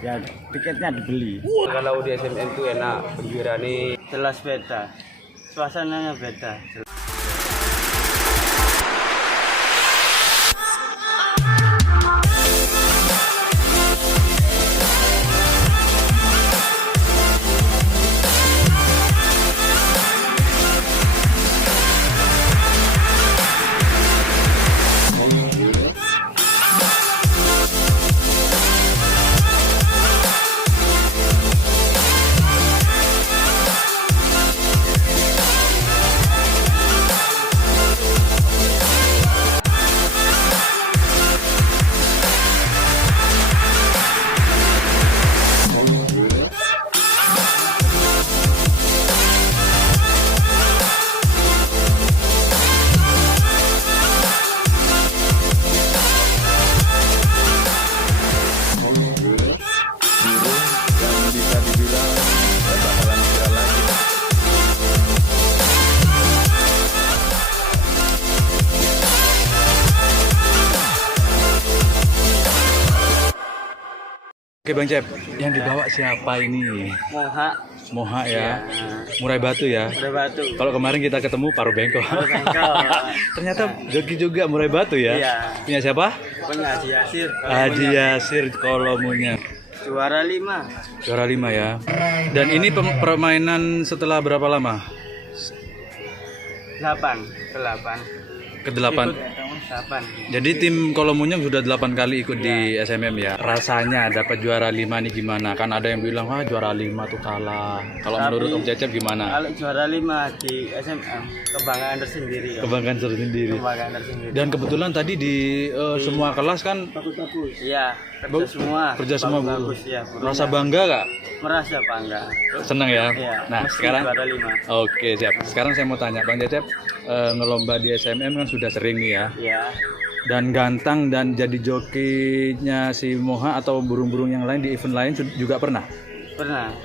Ya tiketnya dibeli. Kalau di SMM itu enak, penjuara nih. Jelas beda. Suasananya beda. Oke Bang Cep, yang dibawa siapa ini? Moha ya, Murai Batu ya. Murai Batu. Kalau kemarin kita ketemu Paru Bengkok. Bengkok. Ternyata joki juga Murai Batu ya. Iya. Punya siapa? Punya Haji Yasir. Haji Yasir Kolomunya. Juara 5. Juara 5 ya. Dan ini permainan setelah berapa lama? 8. Ke-8. 8. Jadi tim Kolomunyang sudah 8 kali ikut di SMM ya. Rasanya dapat juara 5 nih gimana? Kan ada yang bilang wah juara 5 tuh kalah. Kalau menurut Om Cecep gimana? Kalau juara 5 di SMM kebanggaan tersendiri. Kebanggaan tersendiri. Kebanggaan tersendiri. Dan kebetulan tadi di semua kelas kan bagus. Iya, kerja semua. Kerja semua bagus ya. Rasa bangga gak? Merasa bangga. Senang ya? Iya, nah sekarang juara 5. Oke siap. Sekarang saya mau tanya Bang Cecep, ngelomba di SMM kan sudah sering nih ya. Iya. Dan gantang dan jadi jokinya si Moha atau burung-burung yang lain di event lain juga pernah? Pernah.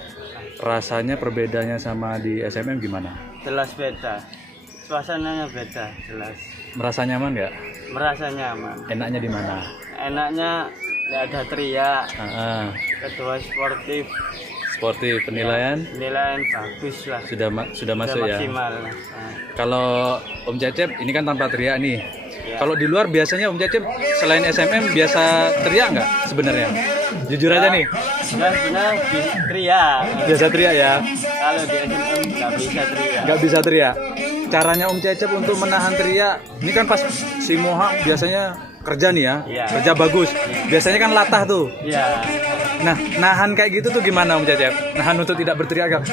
Rasanya perbedaannya sama di SMM gimana? Jelas beda. Suasananya beda, jelas. Merasa nyaman nggak? Merasa nyaman. Enaknya di mana? Enaknya nggak ada teriak. Ketua Sportif penilaian? Penilaian bagus lah. Sudah masuk ya. Maksimal. Kalau Om Cecep ini kan tanpa teriak nih. Ya. Kalau di luar biasanya Om Cecep selain SMM biasa teriak nggak sebenarnya? Jujur aja nih. Ya sebenarnya teriak. Biasa teriak ya. Kalau di SMM nggak bisa teriak. Nggak bisa teriak. Caranya Om Cecep untuk menahan teriak, ini kan pas si Moha biasanya kerja nih ya, Iya. kerja bagus. Biasanya kan latah tuh. Iya. Nah, nahan kayak gitu tuh gimana Om Cecep? Nahan untuk tidak berteriak kan?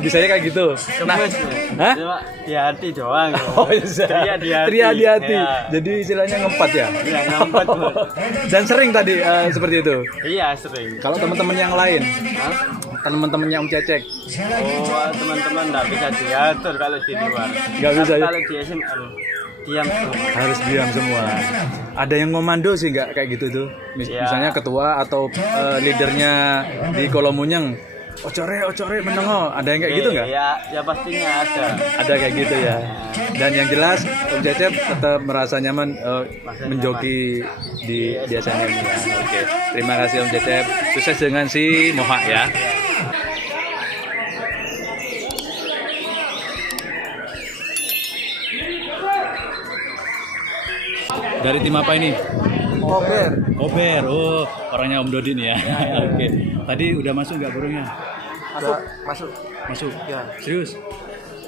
Bisanya kayak gitu. Nah, hah? Cuma di hati doang. Oh bisa. Teriak di hati. Teriak di hati. Ya. Jadi istilahnya ngempat ya. Iya, ngempet. Dan sering tadi seperti itu. Iya, sering. Kalau teman-teman yang lain, Hah? teman-temannya Om Cecep, Oh, teman-teman nggak bisa diatur kalau di luar. Nggak bisa ya? Kalau di SMM diam semua. harus diam semua. Ada yang ngomando sih nggak kayak gitu tuh? Ya. Misalnya ketua atau leadernya di Kolomunyang, ocore menengo. Ada yang kayak gitu nggak? Ya pastinya ada. Ada kayak gitu ya. Dan yang jelas Om Cecep tetap merasa nyaman menjoki di SMM ya. Oke. Terima kasih Om Cecep. Sukses dengan si Moha ya. Dari tim apa ini? Kober. Oh, orangnya Om Dodi nih ya. Oke. Tadi udah masuk nggak burungnya? Masuk. Ya. Serius?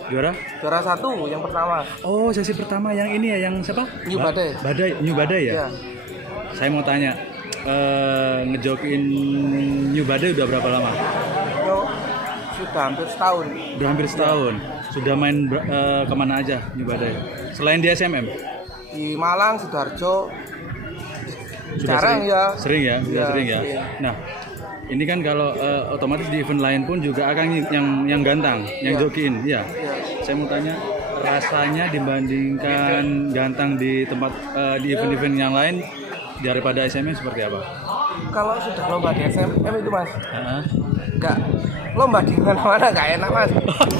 Juara? Juara 1 yang pertama. Oh, sesi pertama yang ini ya, yang siapa? New Badai. New Badai ya? Ya. Saya mau tanya, ngejokin New Badai udah berapa lama? Yo, sudah hampir setahun. Udah hampir setahun. Sudah main kemana aja New Badai? Selain di SMM? Di Malang, Sidoarjo. Sudah Sekarang sering, ya. Sering ya, sudah Iya, sering ya. iya. Nah, ini kan kalau otomatis di event lain pun juga akan yang gantang, yang Iya. jokiin, ya. Iya. Saya mau tanya, rasanya dibandingkan gantang di tempat di event-event yang lain daripada SMM seperti apa? Kalau sudah lomba di SMM itu mas, Heeh. enggak lomba di mana-mana nggak enak mas.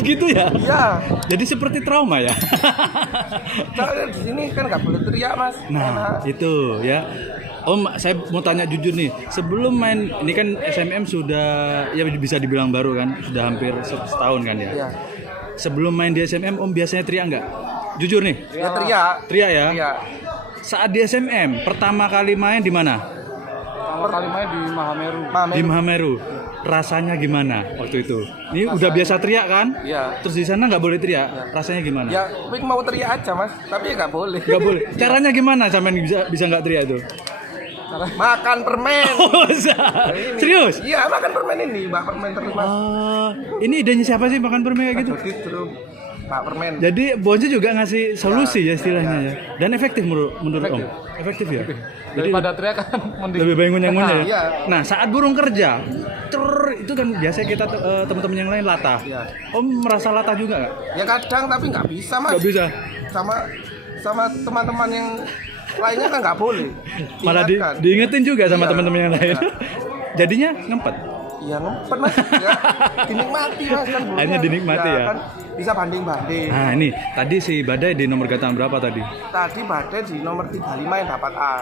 Gitu ya? Iya. Jadi seperti trauma ya? Soalnya di sini kan nggak boleh teriak mas. Nah, Enak. itu ya. Om, saya mau tanya jujur nih. Sebelum main ini kan SMM sudah ya bisa dibilang baru kan, sudah hampir setahun kan ya. Iya. Sebelum main di SMM, Om biasanya teriak nggak? Jujur nih. Ya teriak. Teriak ya. Iya. Saat di SMM, pertama kali main di mana? Pertama kali main di Mahameru. Di Mahameru. Rasanya gimana waktu itu? Ini udah biasa teriak kan? Iya. Terus di sana nggak boleh teriak. Rasanya gimana? Ya, Pik mau teriak aja mas, tapi ya nggak boleh. Nggak boleh. Caranya gimana sampean bisa nggak teriak tuh? Makan permen. Oh, serius? Iya, makan permen ini, mbak permen terus mas. Ini idenya siapa sih makan permen kayak gitu? Gitu, mbak permen. Jadi Bonce juga ngasih solusi ya istilahnya ya. Dan efektif menurut Om. Efektif ya. Jadi Daripada teriak kan mending. lebih baik ngunyah-ngunyah ya. Iya. Nah, saat burung kerja, itu kan biasa kita teman-teman yang lain latah. Iya. Om merasa latah juga nggak? Ya kadang tapi nggak bisa mas. Nggak bisa. Sama teman-teman yang lainnya kan nggak boleh. Malah Diingatkan. diingetin juga sama Iya. teman-teman yang lain. Iya. Jadinya ngempet. Iya ngempet mas. Ya, dinikmati mas kan. burungnya. Akhirnya dinikmati ya. Kan bisa banding-banding. Nah, ini tadi si Badai di nomor gantangan berapa tadi? Tadi Badai di nomor 35 yang dapat A.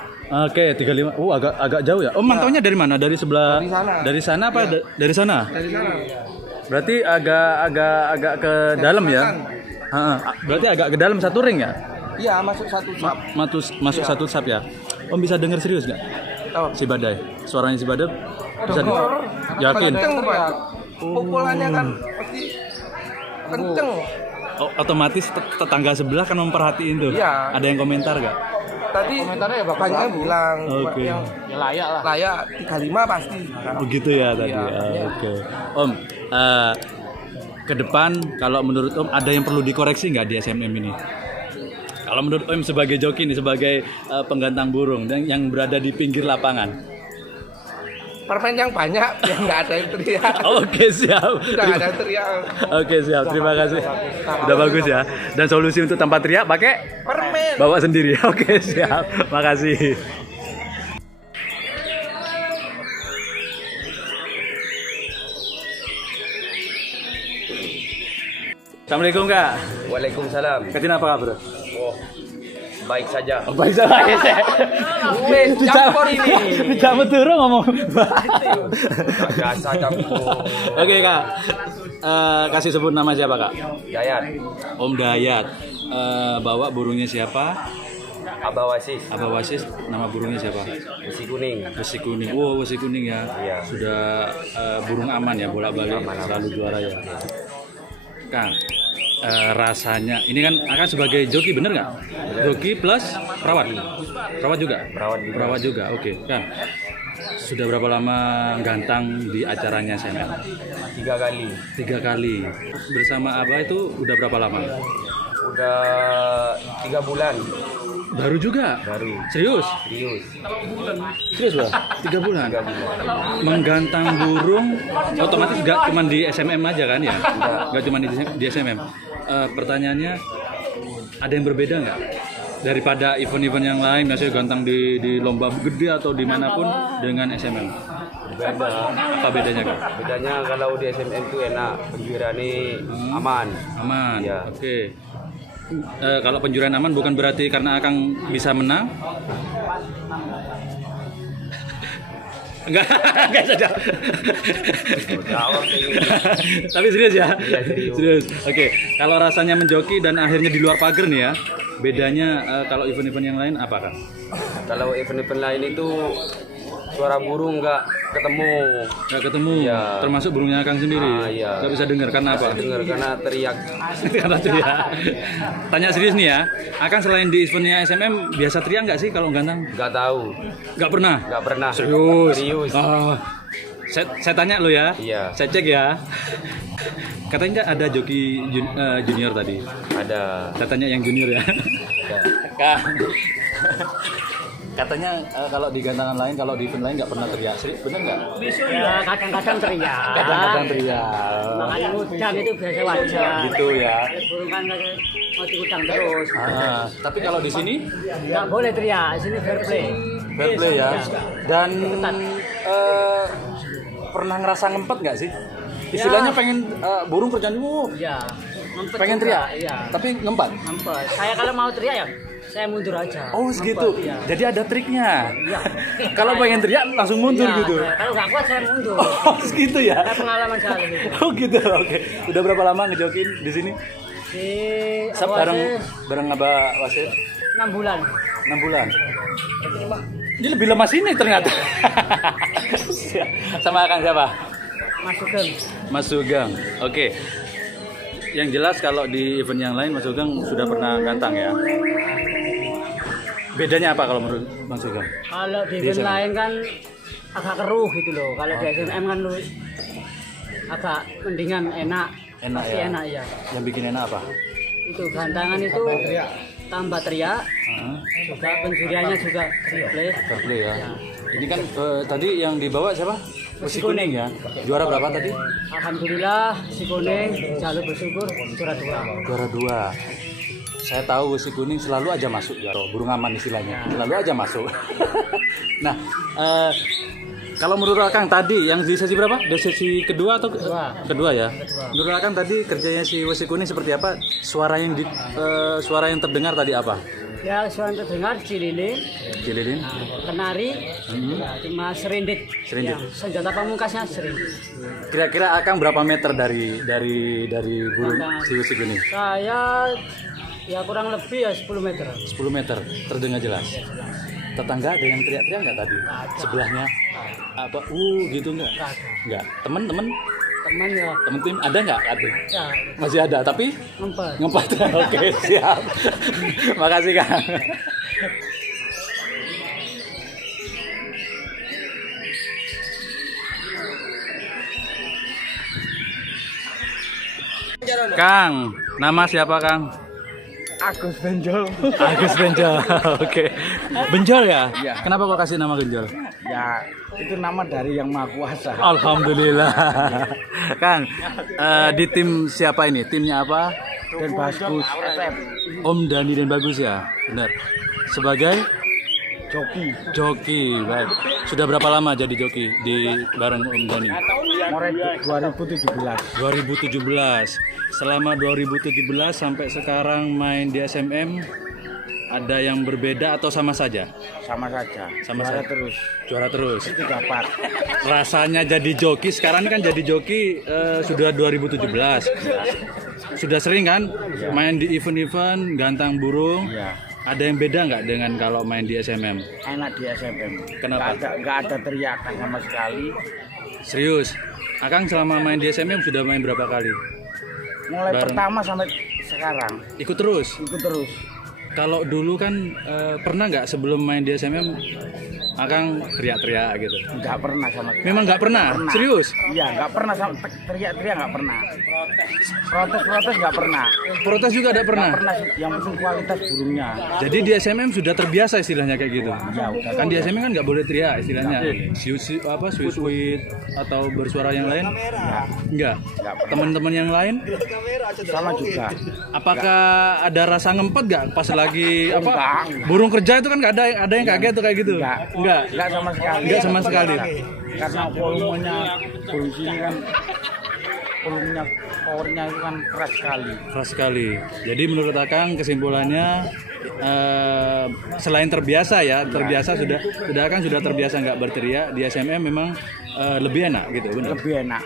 Oke, 35. Agak jauh ya. Om mantaunya dari mana? Dari sebelah. Dari sana. Dari sana apa? Dari sana? Dari sana. Berarti agak ke dalam ya. Berarti agak ke dalam satu ring ya? Iya masuk satu sap. Masuk satu sap ya. Om bisa dengar serius nggak? Oh. Si Badai. Suaranya si Badai bisa Dengar. yakin. Kenceng Pak. Pukulannya kan pasti kenceng. Otomatis tetangga sebelah kan memperhatiin tuh. Iya. Ada yang komentar nggak? Tadi Komentarnya ya bagus banyak yang banget. bilang Oke. yang Ya layak lah. layak 35 pasti. Oh gitu ya tadi. Iya. Oke. Om, ke depan kalau menurut Om ada yang perlu dikoreksi nggak di SMM ini? Kalau menurut Om sebagai joki nih, sebagai penggantang burung dan yang berada di pinggir lapangan. Permen yang banyak yang nggak ada yang teriak. Oke, siap. Udah nggak ada yang teriak. Oke, siap. Terima kasih. Udah bagus ya. Dan solusi untuk tanpa teriak pakai Permen. bawa sendiri. Oke, siap. Makasih. Assalamualaikum Kak. Waalaikumsalam. Katin apa Bro? Oh, baik saja. Baik salah ya. Campur ini. Dicampur turun ngomong. Biasa campur. Oke Kak. Kasih sebut nama siapa Kak? Dayat. Om Dayat. Bawa burungnya siapa? Abah Wasis. Abah Wasis, nama burungnya siapa? Besi kuning. Besi kuning. Wow, besi kuning ya. Iya. Sudah burung aman ya, bolak-balik selalu juara ya. Kang, rasanya ini kan akan sebagai joki bener nggak? Joki plus perawat. Perawat juga. Perawat juga. Oke. Kang, sudah berapa lama gantang di acaranya SMM? 3 kali. 3 kali. Bersama Abah itu udah berapa lama? Udah 3 bulan. Baru juga. Baru. Serius? Serius. Serius Bang? 3 bulan. Menggantang burung otomatis gak cuma di SMM aja kan ya? Gak cuma di SMM. Pertanyaannya ada yang berbeda nggak daripada event-event yang lain, misalnya gantang di lomba gede atau dimanapun dengan SMM? Beda. Apa bedanya Kak? Bedanya kalau di SMM itu enak, penjualannya aman. Aman. Ya. Oke. Kalau penjurian aman bukan berarti karena Akang bisa menang? Enggak saja. Tapi serius ya? Iya, serius. Serius. Oke, kalau rasanya menjoki dan akhirnya di luar pagar nih ya, bedanya kalau event-event yang lain apa Kang? Kalau event-event lain itu suara burung nggak ketemu. Nggak ketemu, Iya. termasuk burungnya Akang sendiri. Iya. Nggak bisa dengar karena apa? Dengar karena teriak. Karena teriak. Tanya serius nih ya, Akang selain di eventnya SMM biasa teriak nggak sih kalau gantang? Nggak tahu. Nggak pernah. Nggak pernah. Serius. Serius. Ah, saya tanya lo ya. Iya. Saya cek ya. Katanya ada joki junior tadi. Ada. Saya tanya yang junior ya. Kak. Katanya kalau di gantangan lain, kalau di event lain nggak pernah teriak. Bener nggak? Ya kadang-kadang teriak. Kadang-kadang teriak. Makanya ngudang itu biasa wajar. Gitu ya. Burung kan mau diudang terus. Tapi kalau di sini Nggak boleh teriak. Sini fair play. fair play ya. Dan pernah ngerasa ngempet nggak sih? Istilahnya pengen burung kerjaan Ya. Ngempet pengen juga, teriak, Iya. tapi ngempet. Ngempet. Saya kalau mau teriak ya Saya mundur aja. Oh segitu. Iya. Jadi ada triknya. Iya. Kalau pengen teriak langsung mundur Iya, gitu. Kalau nggak kuat saya mundur. Oh segitu ya. Saya pengalaman sekali gitu. Oh gitu. Oke. Udah berapa lama ngejokin di sini? Di Bareng Abah Wasit 6 bulan. 6 bulan. Ini lebih lama sini ternyata. Sama Kang siapa? Mas Sugeng. Mas Sugeng. Oke. Yang jelas kalau di event yang lain Mas Sugeng sudah pernah gantang ya. Bedanya apa kalau menurut Mas Sugeng? Kalau di Di event SMM. lain kan agak keruh gitu loh. Kalau di SMM kan agak mendingan enak. Enak Pasti ya. enak ya. Yang bikin enak apa? Itu gantangan itu tambah teriak, juga penjuriannya juga Fair play ya. Ini kan tadi yang dibawa siapa? Besi Kuning ya. Juara berapa tadi? Alhamdulillah si kuning jalur bersyukur juara 2. Juara 2. Saya tahu Besi Kuning selalu aja masuk juara. Burung aman istilahnya. Selalu aja masuk. Nah, kalau menurut Akang tadi yang di sesi berapa? Di sesi kedua atau kedua ya? Menurut Akang tadi kerjanya si Besi Kuning seperti apa? Suara yang terdengar tadi apa? Ya suara terdengar cililin, Cililin. kenari, ya, cuma serindit. Serindit. Ya, senjata pamungkasnya serindit. Kira-kira Akang berapa meter dari burung si Besi Kuning? Saya ya kurang lebih ya 10 meter. 10 meter, terdengar jelas. Tetangga ada yang teriak-teriak nggak tadi? Sebelahnya apa? Gitu nggak? Nggak ada. Nggak. Temen Teman ya, tim ada nggak? Ada. ya Masih ada, tapi ngempet. ngempat. Oke, siap. Makasih Kang. Kang, nama siapa Kang? Agus Benjol. Agus Benjol. Oke. Benjol ya? Iya. Kenapa kok kasih nama Benjol? Ya, itu nama dari Yang Maha Kuasa. Alhamdulillah. Kang, di tim siapa ini? Timnya apa? Dan Baskus SF Om Dani dan Bagus ya? Benar. Sebagai Joki. joki, baik. Sudah berapa lama jadi joki di bareng Om Dani? Mulai 2017. 2017. Selama 2017 sampai sekarang main di SMM, ada yang berbeda atau sama saja? Sama saja. Sama Juara saja. terus. Juara terus. Itu dapat. Rasanya jadi joki sekarang kan jadi joki sudah 2017. Sudah sering kan main di event-event gantang burung. Iya. Ada yang beda nggak dengan kalau main di SMM? Enak di SMM. Kenapa? Nggak ada teriakan sama sekali. Serius? Akang selama main di SMM sudah main berapa kali? Mulai Bareng. pertama sampai sekarang. Ikut terus? Ikut terus. Kalau dulu kan pernah nggak sebelum main di SMM Akang teriak-teriak gitu? Nggak pernah sama sekali. Memang nggak pernah? Serius? Iya, nggak pernah sama teriak-teriak nggak pernah. Protes nggak pernah. Protes juga ada pernah? Nggak pernah. Yang penting kualitas burungnya. Jadi di SMM sudah terbiasa istilahnya kayak gitu? Ya, udah. Kan di SMM kan nggak boleh teriak istilahnya. Sweet atau bersuara yang lain? Enggak. Teman-teman yang lain? Sama juga. Apakah ada rasa ngempet nggak pas lagi apa? Enggak. Burung kerja itu kan nggak ada yang kaget tuh kayak gitu? Enggak. Enggak sama sekali. Enggak sama sekali. Karena volumenya burung sini kan volumenya powernya itu kan keras sekali. Keras sekali. Jadi menurut Akang kesimpulannya selain terbiasa ya, sudah Akang sudah terbiasa nggak berteriak di SMM memang lebih enak gitu, benar. Lebih enak.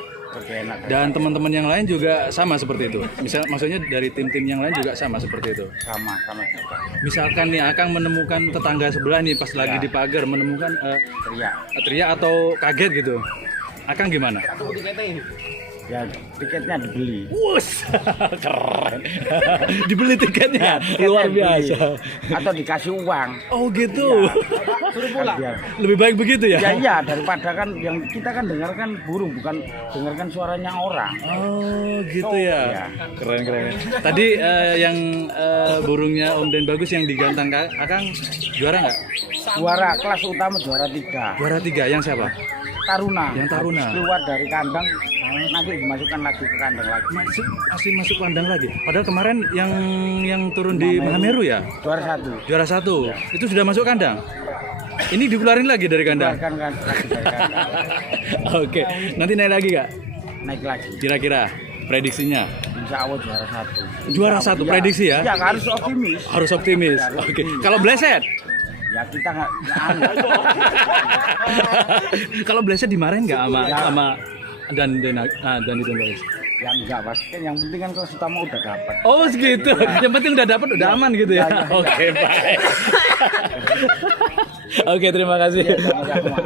Dan teman-teman yang lain juga sama seperti itu. Maksudnya dari tim-tim yang lain juga sama seperti itu. Sama juga. Misalkan nih Akang menemukan tetangga sebelah nih pas lagi di pagar menemukan teriak atau kaget gitu. Akang gimana? Ya tiketnya dibeli. Wus, keren. Dibeli tiketnya, luar biasa. Atau dikasih uang. Oh gitu. Suruh pulang. Lebih baik begitu ya? Ya iya, daripada kan yang kita kan dengarkan burung, bukan dengarkan suaranya orang. Oh gitu ya. Iya. Keren. Tadi yang burungnya Om Den Bagus yang digantang Akang juara nggak? Juara kelas utama juara 3. Juara 3 yang siapa? Taruna. Yang Taruna. Habis keluar dari kandang, nanti dimasukkan lagi ke kandang lagi. Masuk kandang lagi. Padahal kemarin yang turun di Mahameru ya? Juara 1. Juara 1. Itu sudah masuk kandang. Ini dikeluarin lagi dari kandang. Keluarkan kan lagi dari kandang. Oke. Nanti naik lagi nggak? Naik lagi. Kira-kira Prediksinya Insya Allah juara 1. juara 1 prediksi ya. Ya harus optimis. Harus optimis. Oke. Kalau Bleset? Ya kita nggak Kalau Bleset dimarahin nggak sama dan itu ya enggak Mas. Kan yang penting kan kalau utama udah dapat. Oh segitu. Yang penting udah dapat udah aman gitu ya. Oke baik. Oke terima kasih. Sama-sama.